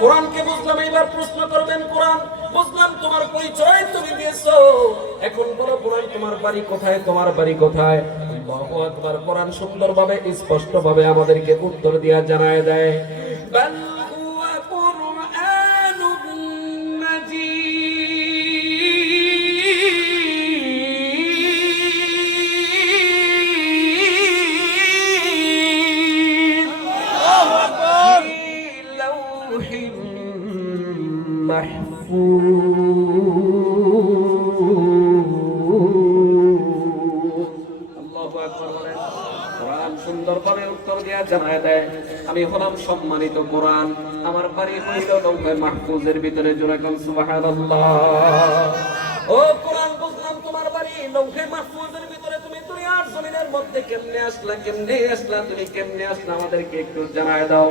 কোরআনকে বুঝলাম, এবার প্রশ্ন করবেন কোরআন বুঝলাম, তোমার পরিচয় তুমি দিয়েছো, এখন বলো কোরআন তোমার বাড়ি কোথায়, তোমার বাড়ি কোথায়? আল্লাহু আকবার। কোরআন সুন্দরভাবে স্পষ্টভাবে আমাদেরকে উত্তর দিয়া জানায় দেয়, বাল হুয়া কুরআনুম মাজিদ, আল্লাহু আকবার, লাউহিম মাহফুজ। আল্লাহু আকবার বলেন। কোরআন সুন্দরভাবে উত্তর দিয়া জানায় দেয়, আমি হলাম সম্মানিত কোরআন, আমার বাড়ি হইল লৌহে মাহফুজের ভিতরে। জোরে কোন সুবহানাল্লাহ। ও কোরআন বুঝলাম তোমার বাড়ি লৌহে মাহফুজের ভিতরে, তুমি দুনিয়ার জমিনের মধ্যে কেমনে আসলা, কেমনে আসলা, তুমি কেমনে আসলা, আমাদেরকে একটু জানায় দাও।